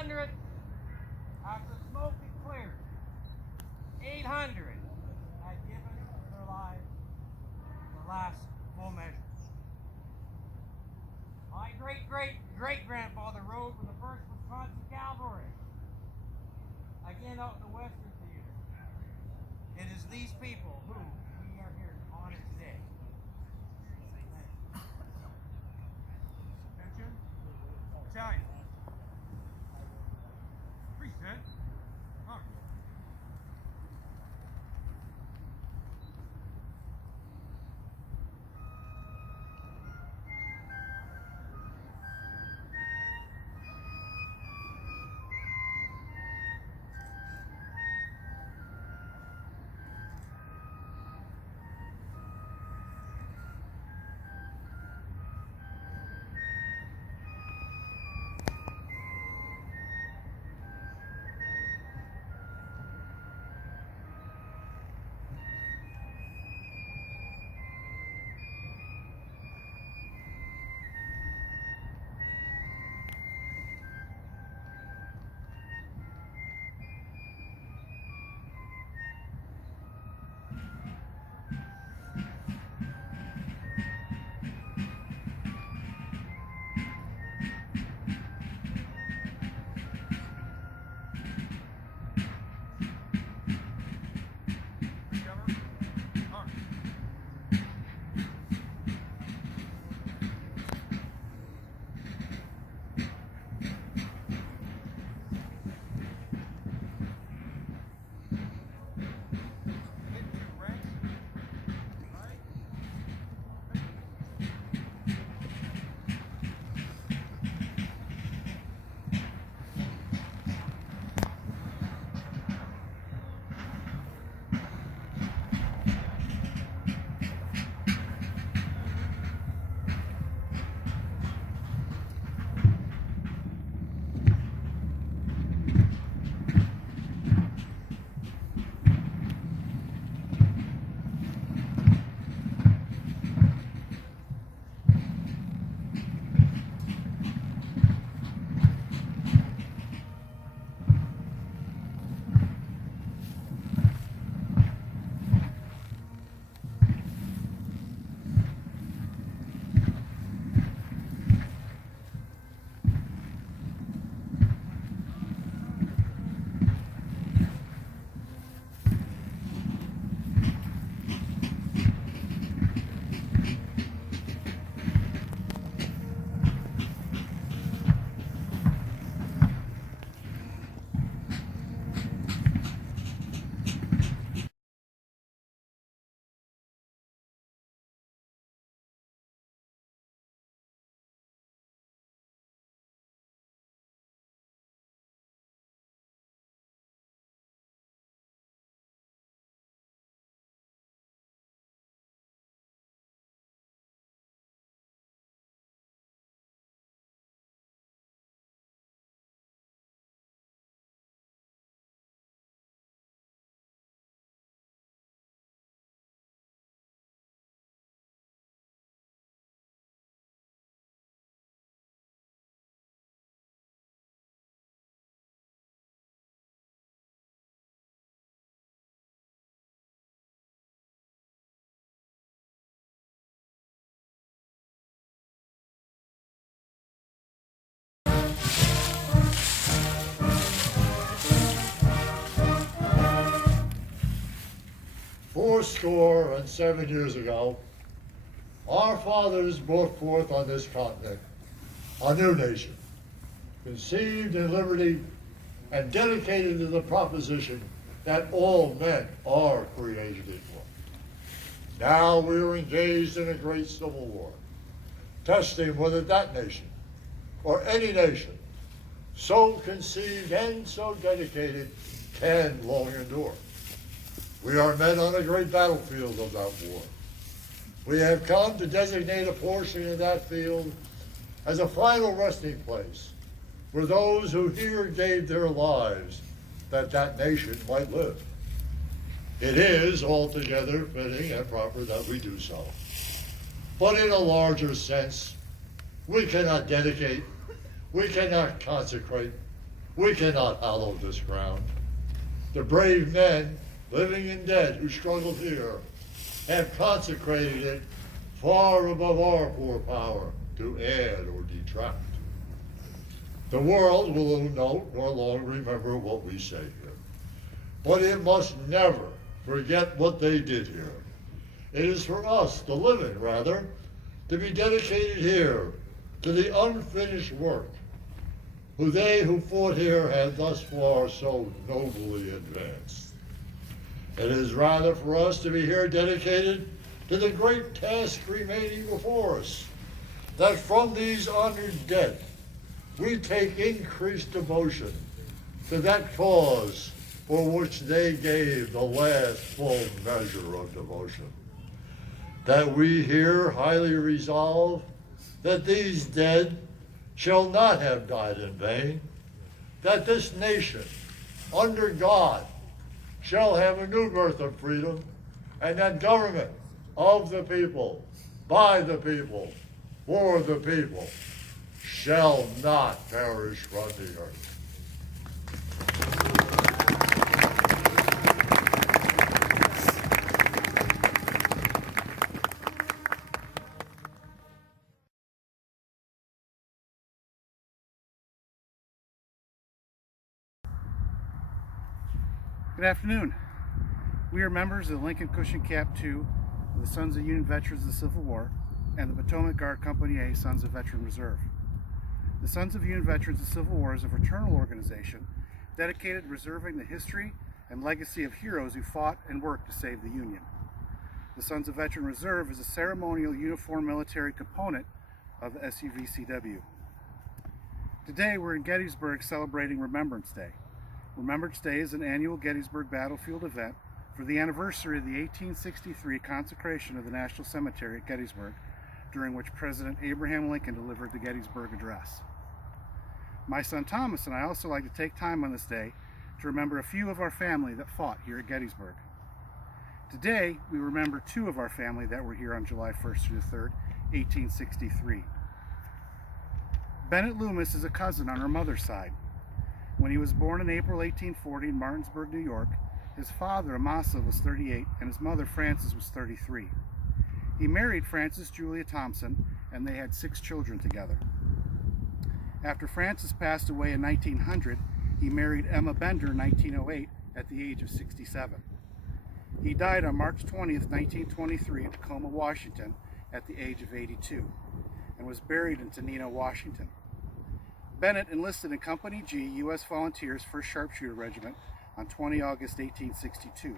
800, after smoke had cleared, 800 had given their lives the last full measure. My great-great-great-grandfather rode with the 1st Wisconsin Cavalry, again out in the Western Theater. It is these people who we are here to honor today. Attention. Battalion. Present. Honor. Fourscore and 7 years ago, our fathers brought forth on this continent a new nation, conceived in liberty and dedicated to the proposition that all men are created equal. Now we are engaged in a great civil war, testing whether that nation, or any nation, so conceived and so dedicated, can long endure. We are men on a great battlefield of that war. We have come to designate a portion of that field as a final resting place for those who here gave their lives that that nation might live. It is altogether fitting and proper that we do so. But in a larger sense, we cannot dedicate, we cannot consecrate, We cannot hallow this ground. The brave men, living and dead, who struggled here, have consecrated it far above our poor power to add or detract. The world will note nor long remember what we say here, but it must never forget what they did here. It is for us, the living rather, to be dedicated here to the unfinished work who fought here have thus far so nobly advanced. It is rather for us to be here dedicated to the great task remaining before us, that from these honored dead we take increased devotion to that cause for which they gave the last full measure of devotion. That we here highly resolve that these dead shall not have died in vain, that this nation, under God, shall have a new birth of freedom, and that government of the people, by the people, for the people, shall not perish from the earth. Good afternoon. We are members of the Lincoln Cushion Cap 2 of the Sons of Union Veterans of the Civil War and the Potomac Guard Company A Sons of Veteran Reserve. The Sons of Union Veterans of the Civil War is a fraternal organization dedicated to preserving the history and legacy of heroes who fought and worked to save the Union. The Sons of Veteran Reserve is a ceremonial uniform military component of the SUVCW. Today we're in Gettysburg celebrating Remembrance Day. Remembrance Day is an annual Gettysburg battlefield event for the anniversary of the 1863 consecration of the National Cemetery at Gettysburg, during which President Abraham Lincoln delivered the Gettysburg Address. My son Thomas and I also like to take time on this day to remember a few of our family that fought here at Gettysburg. Today, we remember two of our family that were here on July 1st through the 3rd, 1863. Bennett Loomis is a cousin on her mother's side. When he was born in April 1840 in Martinsburg, New York, his father, Amasa, was 38 and his mother, Frances, was 33. He married Frances Julia Thompson and they had 6 children together. After Frances passed away in 1900, he married Emma Bender in 1908 at the age of 67. He died on March 20th, 1923 in Tacoma, Washington at the age of 82 and was buried in Tenino, Washington. Bennett enlisted in Company G, U.S. Volunteers 1st Sharpshooter Regiment on 20 August 1862.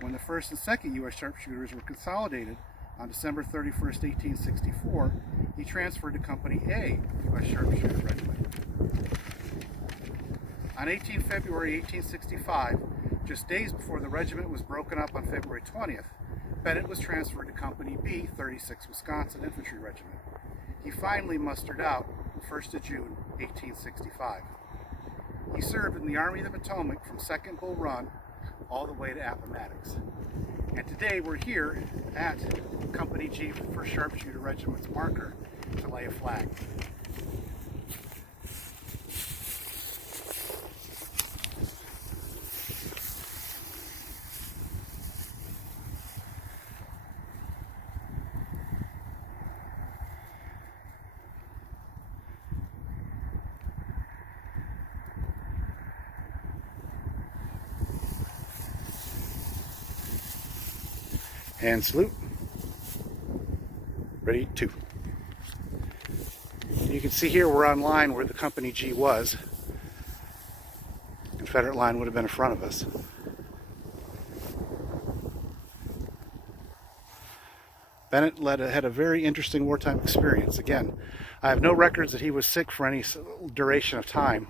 When the 1st and 2nd U.S. Sharpshooters were consolidated on December 31st, 1864, he transferred to Company A, U.S. Sharpshooter Regiment. On 18 February 1865, just days before the regiment was broken up on February 20th, Bennett was transferred to Company B, 36th Wisconsin Infantry Regiment. He finally mustered out on 1st of June, 1865. He served in the Army of the Potomac from Second Bull Run all the way to Appomattox. And today we're here at Company G, 1st Sharpshooter Regiment's marker to lay a flag. And salute. Ready, 2. You can see here we're on line where the Company G was. Confederate line would have been in front of us. Bennett had a very interesting wartime experience. Again, I have no records that he was sick for any duration of time,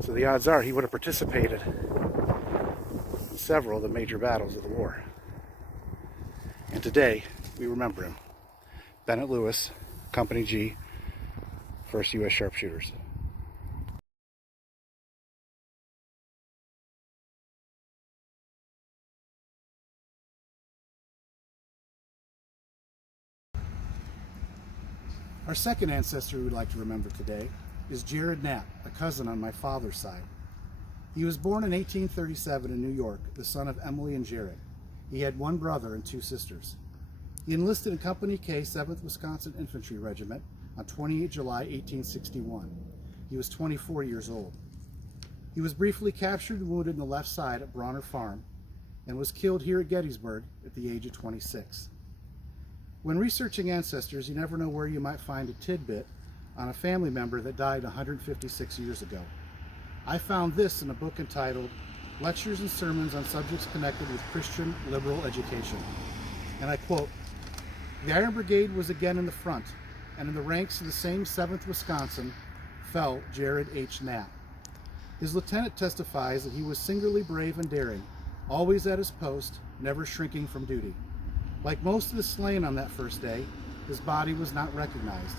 so the odds are he would have participated in several of the major battles of the war. And today, we remember him. Bennett Lewis, Company G, 1st U.S. Sharpshooters. Our second ancestor we'd like to remember today is Jared Knapp, a cousin on my father's side. He was born in 1837 in New York, the son of Emily and Jared. He had one brother and 2 sisters. He enlisted in Company K, 7th Wisconsin Infantry Regiment on 28 July 1861. He was 24 years old. He was briefly captured and wounded in the left side at Bronner Farm and was killed here at Gettysburg at the age of 26. When researching ancestors, you never know where you might find a tidbit on a family member that died 156 years ago. I found this in a book entitled Lectures and Sermons on Subjects Connected with Christian Liberal Education. And I quote, "The Iron Brigade was again in the front, and in the ranks of the same 7th Wisconsin fell Jared H. Knapp. His lieutenant testifies that he was singularly brave and daring, always at his post, never shrinking from duty. Like most of the slain on that first day, his body was not recognized,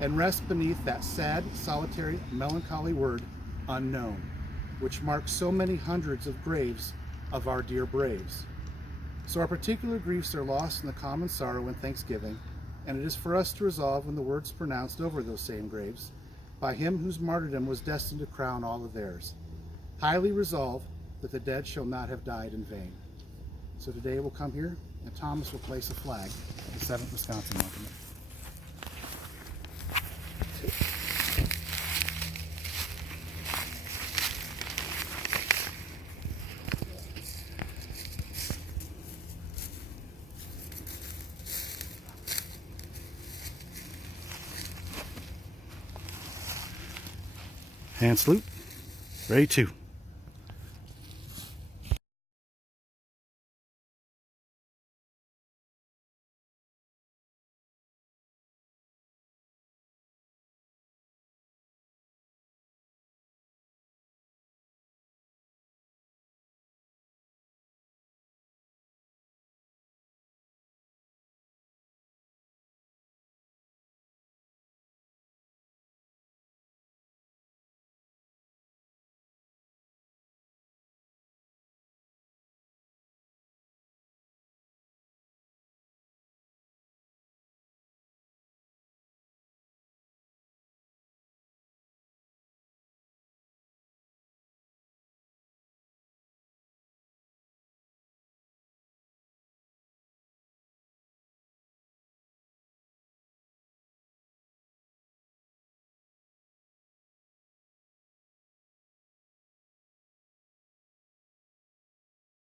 and rests beneath that sad, solitary, melancholy word, unknown, which marks so many hundreds of graves of our dear braves. So our particular griefs are lost in the common sorrow and thanksgiving, and it is for us to resolve when the words pronounced over those same graves, by him whose martyrdom was destined to crown all of theirs. Highly resolve that the dead shall not have died in vain." So today we'll come here and Thomas will place a flag at the 7th Wisconsin Monument. Hand salute. Ready to.